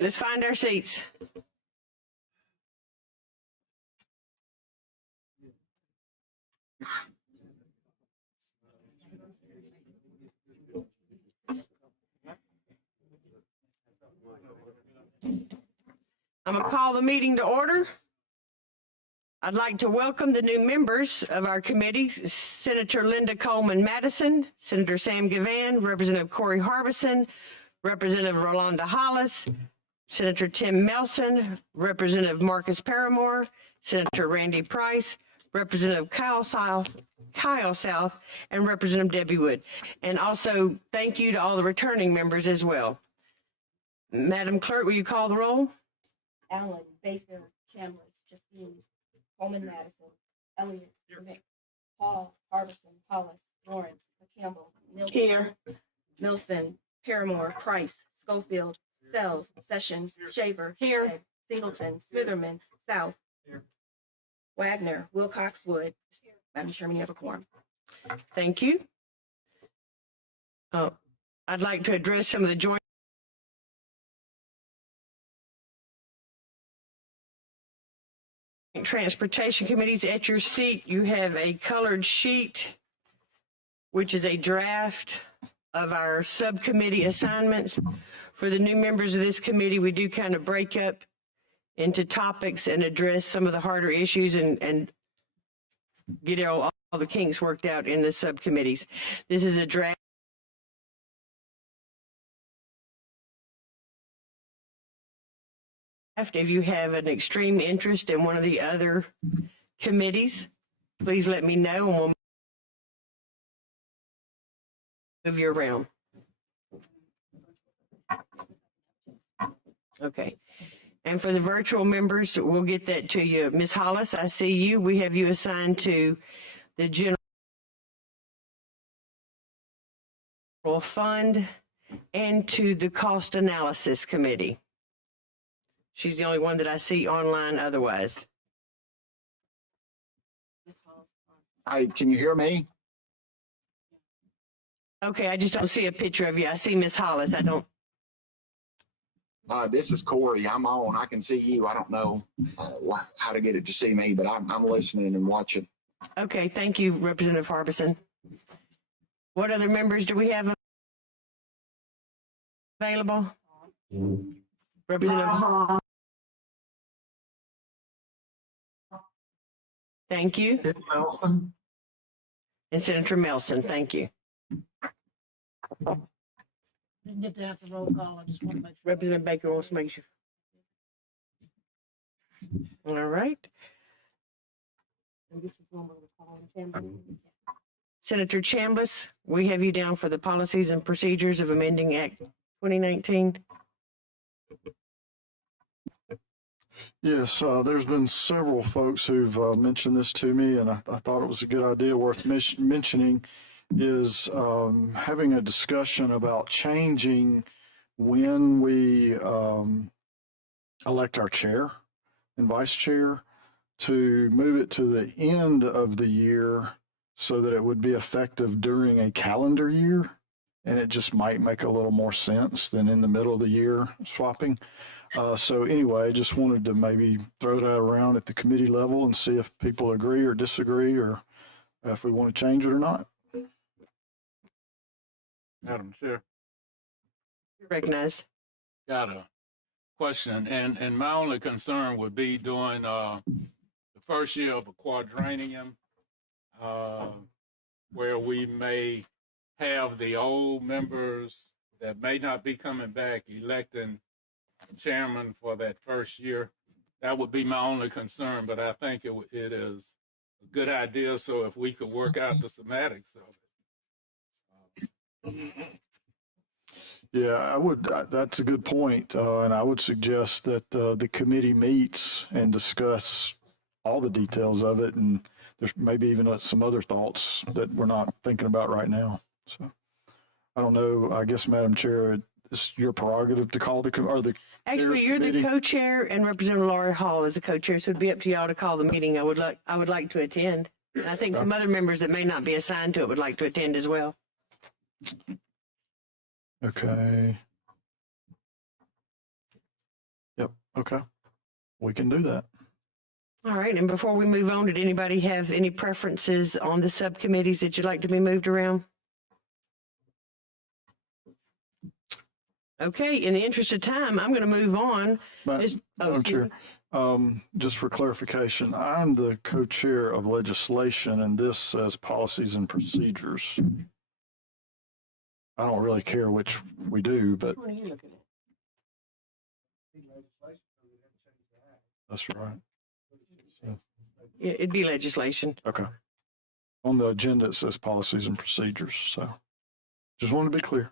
Let's find our seats. I'm going to call the meeting to order. I'd like to welcome the new members of our committee, Senator Linda Coleman Madison, Senator Sam Gavan, Representative Corey Harbison, Representative Rolanda Hollis, Senator Tim Melson, Representative Marcus Paramore, Senator Randy Price, Representative Kyle South, and Representative Debbie Wood. And also, thank you to all the returning members as well. Madam Clerk, will you call the roll? Allen, Baker, Chambliss, Justine, Coleman Madison, Elliott, Paul, Harbison, Hollis, Lawrence, McCampbell, Milton, Here. Milson, Paramore, Price, Schofield, Sells, Sessions, Shaver, Here. Head, Singleton, Smitherman, South, Wagner, Wilcox, Wood. Madam Chairman, you have a quorum. Thank you. I'd like to address some of the joint transportation committees. At your seat, you have a colored sheet, which is a draft of our subcommittee assignments. For the new members of this committee, we do kind of break up into topics and address some of the harder issues and get all the kinks worked out in the subcommittees. This is a draft. If you have an extreme interest in one of the other committees, please let me know and we'll move you around. Okay. And for the virtual members, we'll get that to you. Ms. Hollis, I see you. We have you assigned to the General Fund and to the Cost Analysis Committee. She's the only one that I see online otherwise. Hi, can you hear me? Okay, I just don't see a picture of you. I see Ms. Hollis. I don't. This is Corey. I'm on. I can see you. I don't know how to get it to see me, but I'm listening and watching. Okay, thank you, Representative Harbison. What other members do we have available? Representative. Thank you. Nelson. And Senator Melson, thank you. Didn't get to have the roll call. I just want to make sure. Representative Baker wants to make sure. All right. Senator Chambliss, we have you down for the policies and procedures of amending Act 2019. Yes, there's been several folks who've mentioned this to me, and I thought it was a good idea worth mentioning, is having a discussion about changing when we elect our chair and vice chair, to move it to the end of the year so that it would be effective during a calendar year, and it just might make a little more sense than in the middle of the year swapping. So anyway, I just wanted to maybe throw that around at the committee level and see if people agree or disagree, or if we want to change it or not. Madam Chair, You're recognized. got a question, and my only concern would be during the first year of a quadrennium, where we may have the old members that may not be coming back electing chairman for that first year. That would be my only concern, but I think it is a good idea. So if we could work out the semantics of it. Yeah, I would. That's a good point, and I would suggest that the committee meets and discuss all the details of it, and there's maybe even some other thoughts that we're not thinking about right now. So I don't know. I guess, Madam Chair, it's your prerogative to call the Actually, you're the co-chair, and Representative Laurie Hall is the co-chair, so it'd be up to y'all to call the meeting. I would like to attend. And I think some other members that may not be assigned to it would like to attend as well. Okay. Okay, we can do that. All right, and before we move on, did anybody have any preferences on the subcommittees that you'd like to be moved around? Okay, in the interest of time, I'm going to move on. But, Ms. oh, Madam excuse Chair, me. just for clarification, I'm the co-chair of legislation and this says policies and procedures. I don't really care which we do, but What are you looking at? that's right. So, Yeah, it'd be legislation. okay. On the agenda, it says policies and procedures, so just wanted to be clear.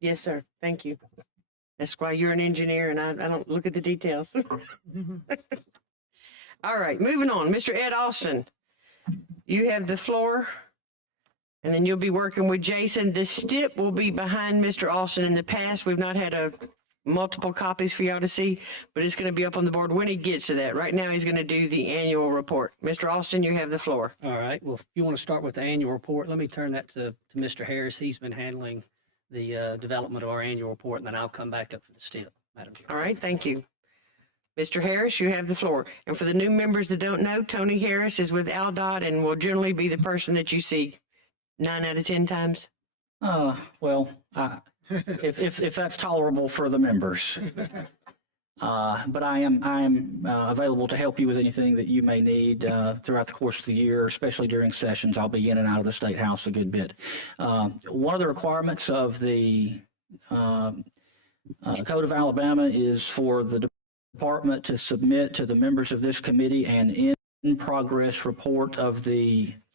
Yes, sir. Thank you. That's why you're an engineer and I don't look at the details. All right, moving on. Mr. Ed Austin, you have the floor. And then you'll be working with Jason. The STIP will be behind Mr. Austin. In the past, we've not had multiple copies for y'all to see, but it's going to be up on the board when he gets to that. Right now, he's going to do the annual report. Mr. Austin, you have the floor. All right. Well, if you want to start with the annual report, let me turn that to Mr. Harris. He's been handling the development of our annual report, and then I'll come back up for the STIP, Madam Chair. All right, thank you. Mr. Harris, you have the floor. And for the new members that don't know, Tony Harris is with ALDOT and will generally be the person that you see 9 out of 10 times. Well, if that's tolerable for the members. But I am available to help you with anything that you may need throughout the course of the year, especially during sessions. I'll be in and out of the State House a good bit. One of the requirements of the Code of Alabama is for the department to submit to the members of this committee an in-progress report of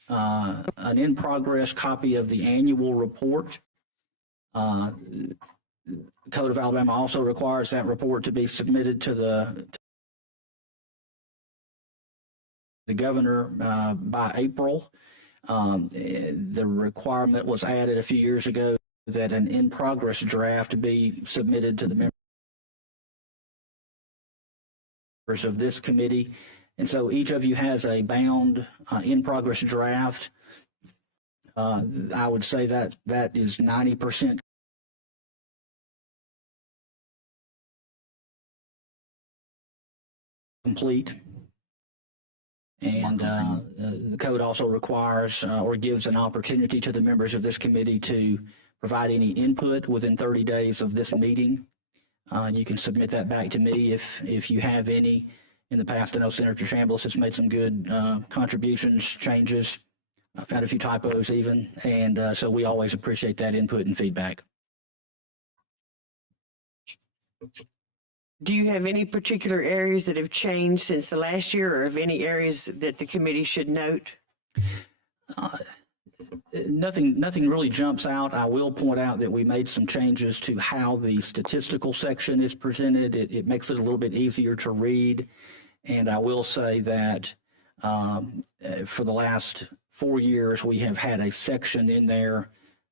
an in-progress copy of the annual report. Code of Alabama also requires that report to be submitted to the governor by April. The requirement was added a few years ago that an in-progress draft be submitted to the members of this committee. And so each of you has a bound in-progress draft. I would say that is 90% complete. And the code also requires or gives an opportunity to the members of this committee to provide any input within 30 days of this meeting. You can submit that back to me if you have any. In the past, I know Senator Chambliss has made some good contributions, changes. I've had a few typos even, and so we always appreciate that input and feedback. Do you have any particular areas that have changed since the last year, or of any areas that the committee should note? Nothing really jumps out. I will point out that we made some changes to how the statistical section is presented. It makes it a little bit easier to read. And I will say that for the last 4 years, we have had a section in there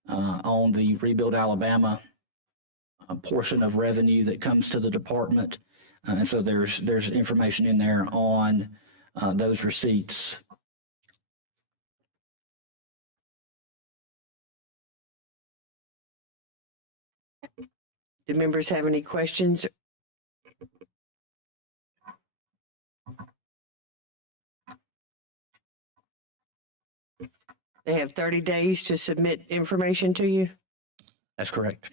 on the Rebuild Alabama portion of revenue that comes to the department. And so there's information in there on those receipts. Do members have any questions? They have 30 days to submit information to you? That's correct.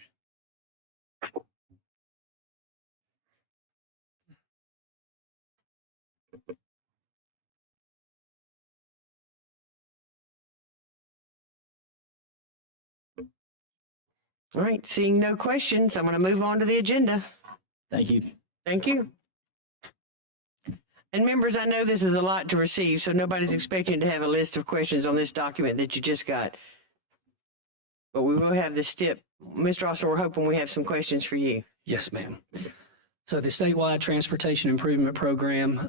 All right, seeing no questions, I'm going to move on to the agenda. Thank you. Thank you. And members, I know this is a lot to receive, so nobody's expecting to have a list of questions on this document that you just got. But we will have the STIP. Mr. Austin, we're hoping we have some questions for you. Yes, ma'am. So the statewide transportation improvement program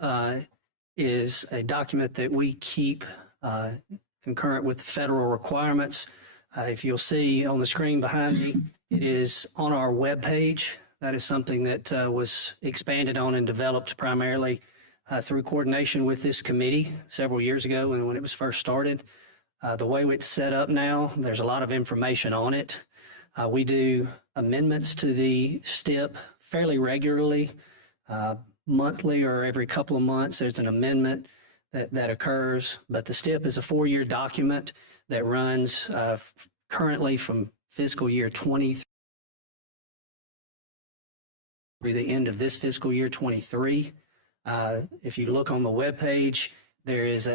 is a document that we keep concurrent with federal requirements. If you'll see on the screen behind me, it is on our webpage. That is something that was expanded on and developed primarily through coordination with this committee several years ago when it was first started. The way it's set up now, there's a lot of information on it. We do amendments to the STIP fairly regularly. monthly or every couple of months, there's an amendment that occurs. But the STIP is a 4-year document that runs currently from fiscal year 20 through the end of this fiscal year 23. If you look on the webpage, there is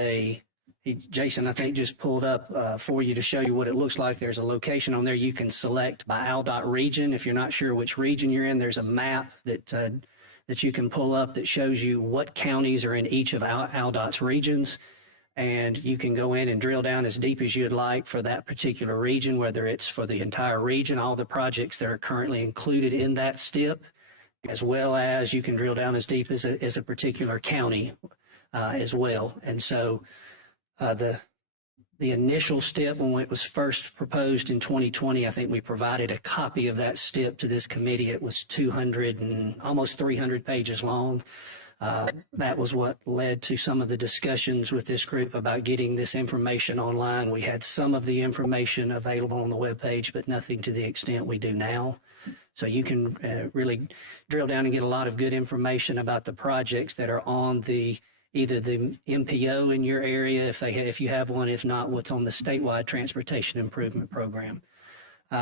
Jason, I think, just pulled up for you to show you what it looks like. There's a location on there you can select by ALDOT region. If you're not sure which region you're in, there's a map that you can pull up that shows you what counties are in each of ALDOT's regions. And you can go in and drill down as deep as you'd like for that particular region, whether it's for the entire region, all the projects that are currently included in that STIP, as well as you can drill down as deep as a particular county as well. And so the initial STIP, when it was first proposed in 2020, I think we provided a copy of that STIP to this committee. It was 200 and almost 300 pages long. That was what led to some of the discussions with this group about getting this information online. We had some of the information available on the webpage, but nothing to the extent we do now. So you can really drill down and get a lot of good information about the projects that are on either the MPO in your area, if you have one, if not, what's on the statewide transportation improvement program.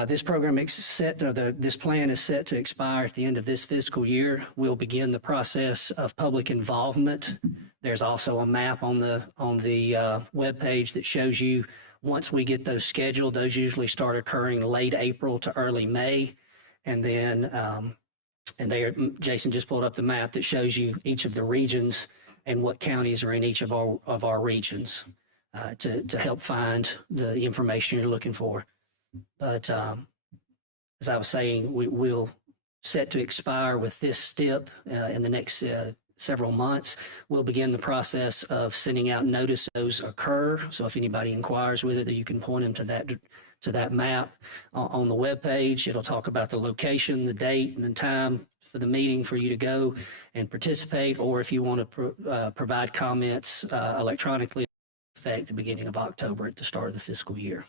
This program this plan is set to expire at the end of this fiscal year. We'll begin the process of public involvement. There's also a map on the webpage that shows you once we get those scheduled. Those usually start occurring late April to early May, and then Jason just pulled up the map that shows you each of the regions and what counties are in each of our regions to help find the information you're looking for. But as I was saying, we'll set to expire with this STIP in the next several months. We'll begin the process of sending out notice those occur. So if anybody inquires with it, that you can point them to that map on the webpage. It'll talk about the location, the date, and the time for the meeting for you to go and participate, or if you want to provide comments electronically, at the beginning of October at the start of the fiscal year.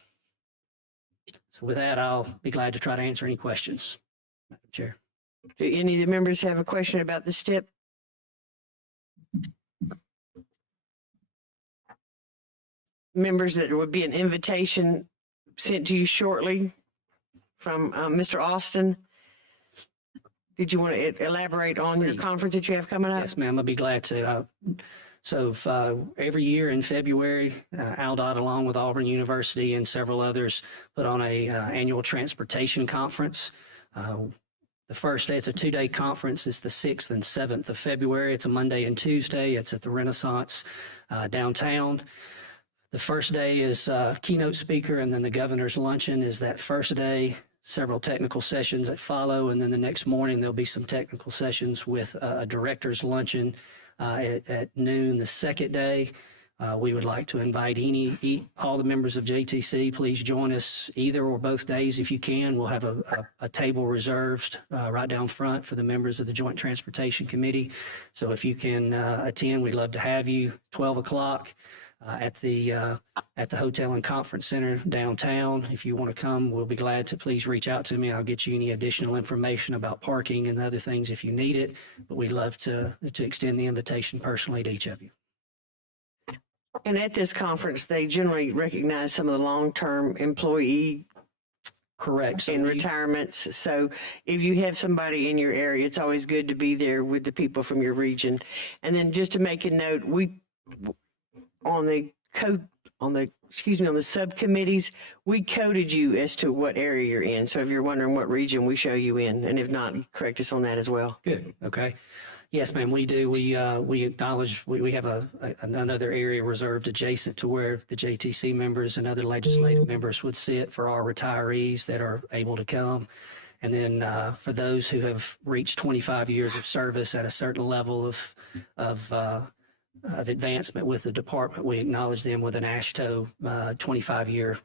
So with that, I'll be glad to try to answer any questions, Madam Chair. Do any of the members have a question about the STIP? Members, there would be an invitation sent to you shortly from Mr. Austin. Did you want to elaborate on your Please. conference that you have coming up? Yes, ma'am, I'll be glad to. Every year in February, ALDOT, along with Auburn University and several others, put on a annual transportation conference. The first day, it's a 2-day conference. It's the 6th and 7th of February. It's a Monday and Tuesday. It's at the Renaissance downtown. The first day is keynote speaker, and then the governor's luncheon is that first day. Several technical sessions that follow, and then the next morning there'll be some technical sessions with a director's luncheon at noon the second day. We would like to invite all the members of JTC. Please join us either or both days if you can. We'll have a table reserved right down front for the members of the Joint Transportation Committee. So if you can attend, we'd love to have you. 12 o'clock. At the Hotel and Conference Center downtown. If you want to come, we'll be glad to. Please reach out to me. I'll get you any additional information about parking and other things if you need it. But we'd love to extend the invitation personally to each of you. And at this conference, they generally recognize some of the long-term employee Correct. So and retirements. So if you have somebody in your area, it's always good to be there with the people from your region. And then just to make a note, on the subcommittees, we coded you as to what area you're in. So if you're wondering what region, we show you in, and if not, correct us on that as well. Good. Okay. Yes, ma'am, we do. We acknowledge we have another area reserved adjacent to where the JTC members and other legislative members would sit for our retirees that are able to come. And then for those who have reached 25 years of service at a certain level of advancement with the department, we acknowledge them with an AASHTO 25-year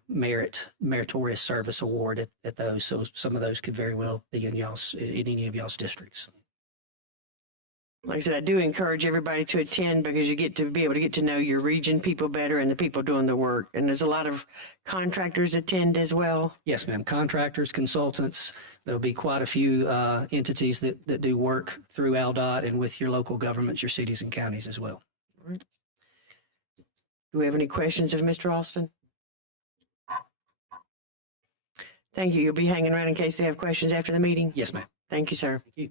meritorious service award at those. So some of those could very well be in any of y'all's districts. Like I said, I do encourage everybody to attend because you get to be able to get to know your region people better and the people doing the work. And there's a lot of contractors attend as well. Yes, ma'am. Contractors, consultants, there'll be quite a few entities that do work through ALDOT and with your local governments, your cities and counties as well. Do we have any questions of Mr. Alston? Thank you. You'll be hanging around in case they have questions after the meeting? Yes, ma'am. Thank you, sir. Thank you.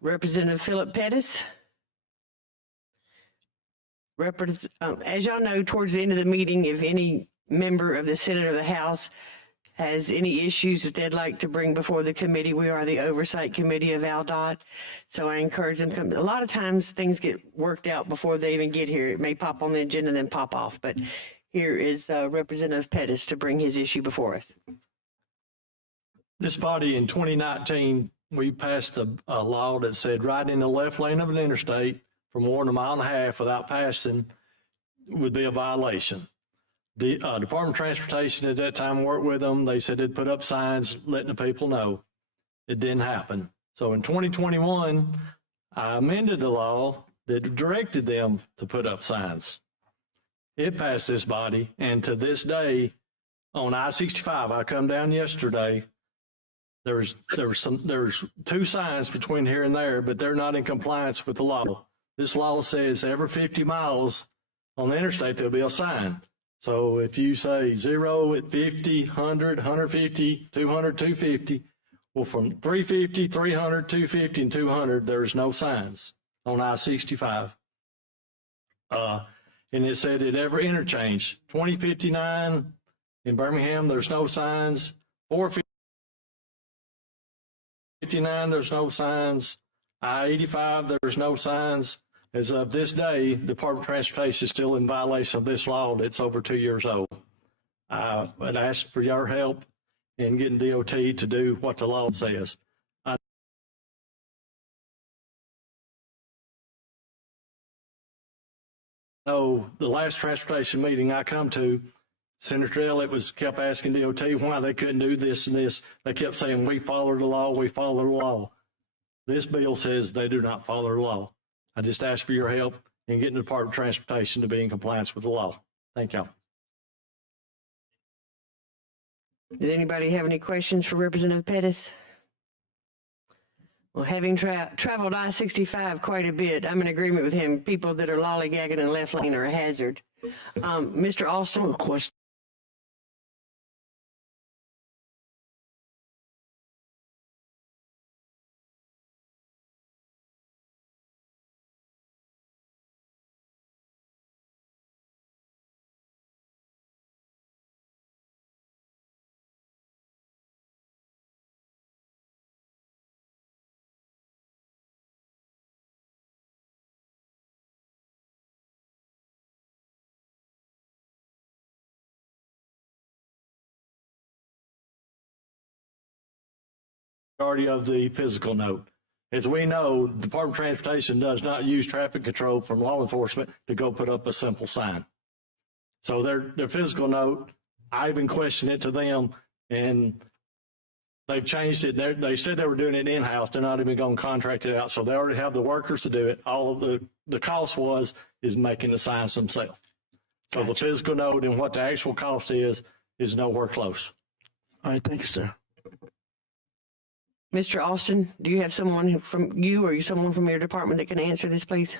Representative Philip Pettis. As y'all know, towards the end of the meeting, if any member of the Senate or the House has any issues that they'd like to bring before the committee, we are the Oversight Committee of ALDOT. So I encourage them to come. A lot of times things get worked out before they even get here. It may pop on the agenda and then pop off, but here is Representative Pettis to bring his issue before us. This body in 2019, we passed a law that said right in the left lane of an interstate for more than a mile and a half without passing would be a violation. The Department of Transportation at that time worked with them. They said they'd put up signs letting the people know. It didn't happen. So in 2021, I amended the law that directed them to put up signs. It passed this body, and to this day, on I-65, I come down yesterday, there's two signs between here and there, but they're not in compliance with the law. This law says every 50 miles on the interstate, there'll be a sign. So if you say 0 at 50, 100, 150, 200, 250, well, from 350, 300, 250, and 200, there's no signs on I-65. And it said at every interchange, 2059 in Birmingham, there's no signs. 459, there's no signs. I-85, there's no signs. As of this day, the Department of Transportation is still in violation of this law that's over 2 years old. I would ask for your help in getting DOT to do what the law says. No, the last transportation meeting I come to, Senator Elliott kept asking DOT why they couldn't do this and this. They kept saying, we follow the law, we follow the law. This bill says they do not follow the law. I just ask for your help in getting the Department of Transportation to be in compliance with the law. Thank y'all. Does anybody have any questions for Representative Pettis? Well, having traveled I-65 quite a bit, I'm in agreement with him. People that are lollygagging in left lane are a hazard. Mr. Alston? Question. Majority of the physical note. As we know, the Department of Transportation does not use traffic control from law enforcement to go put up a simple sign. So their physical note, I even questioned it to them, and they've changed it. They said they were doing it in-house. They're not even going to contract it out. So they already have the workers to do it. All of the cost is making the signs themselves. So Gotcha. The physical note and what the actual cost is nowhere close. All right, thank you, sir. Mr. Alston, do you have someone from you or someone from your department that can answer this, please?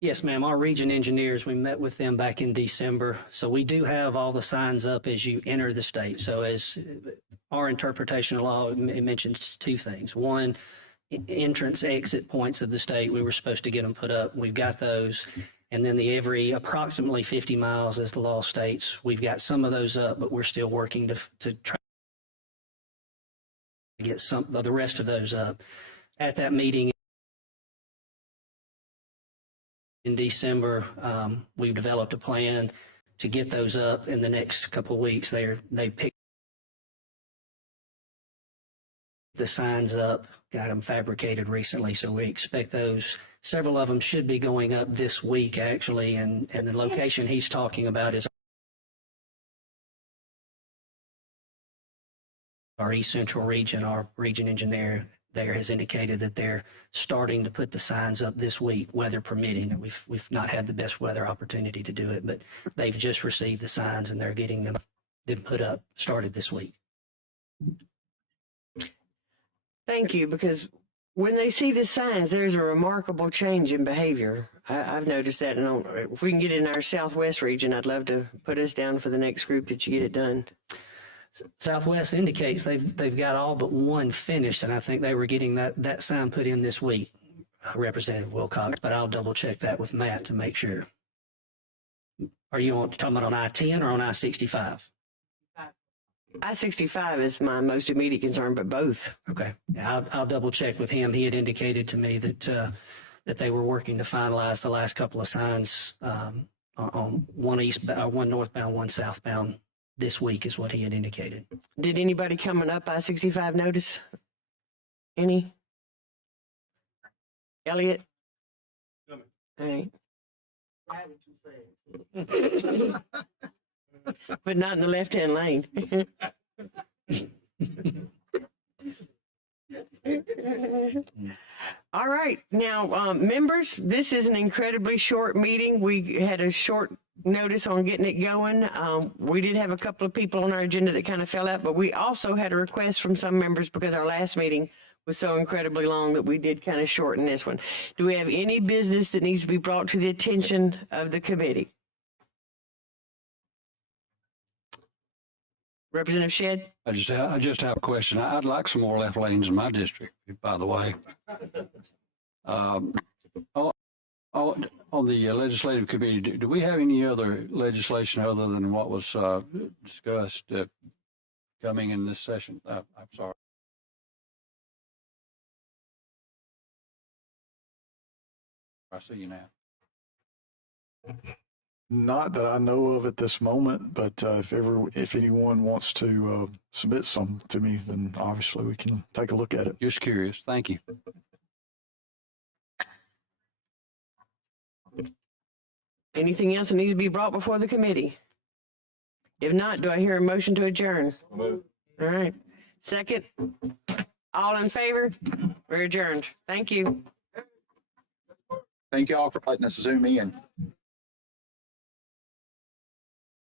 Yes, ma'am. Our region engineers, we met with them back in December. So we do have all the signs up as you enter the state. So as our interpretation of law, it mentions two things. One, entrance, exit points of the state, we were supposed to get them put up. We've got those. And then every approximately 50 miles, as the law states, we've got some of those up, but we're still working to try to get the rest of those up. At that meeting in December, we've developed a plan to get those up in the next couple of weeks. They picked the signs up, got them fabricated recently, so we expect those. Several of them should be going up this week, actually, and the location he's talking about is our East Central region, our region engineer there has indicated that they're starting to put the signs up this week, weather permitting. And we've not had the best weather opportunity to do it, but they've just received the signs and they're getting them put up, started this week. Thank you, because when they see the signs, there's a remarkable change in behavior. I've noticed that, and if we can get in our Southwest region, I'd love to put us down for the next group that you get it done. Southwest indicates they've got all but one finished, and I think they were getting that sign put in this week, Representative Wilcox, but I'll double check that with Matt to make sure. Are you talking about on I-10 or on I-65? I-65 is my most immediate concern, but both. Okay, yeah, I'll double check with him. He had indicated to me that they were working to finalize the last couple of signs on one northbound, one southbound this week is what he had indicated. Did anybody coming up I-65 notice? Any? Elliot? All right. But not in the left-hand lane. All right, now, members, this is an incredibly short meeting. We had a short notice on getting it going. We did have a couple of people on our agenda that kind of fell out, but we also had a request from some members because our last meeting was so incredibly long that we did kind of shorten this one. Do we have any business that needs to be brought to the attention of the committee? Representative Shedd? I just have a question. I'd like some more left lanes in my district, by the way. On the legislative committee, do we have any other legislation other than what was discussed coming in this session? I'm sorry. I see you now. Not that I know of at this moment, but if anyone wants to submit some to me, then obviously we can take a look at it. Just curious. Thank you. Anything else that needs to be brought before the committee? If not, do I hear a motion to adjourn? All right. Second? All in favor? We're adjourned. Thank you. Thank you all for letting us zoom in.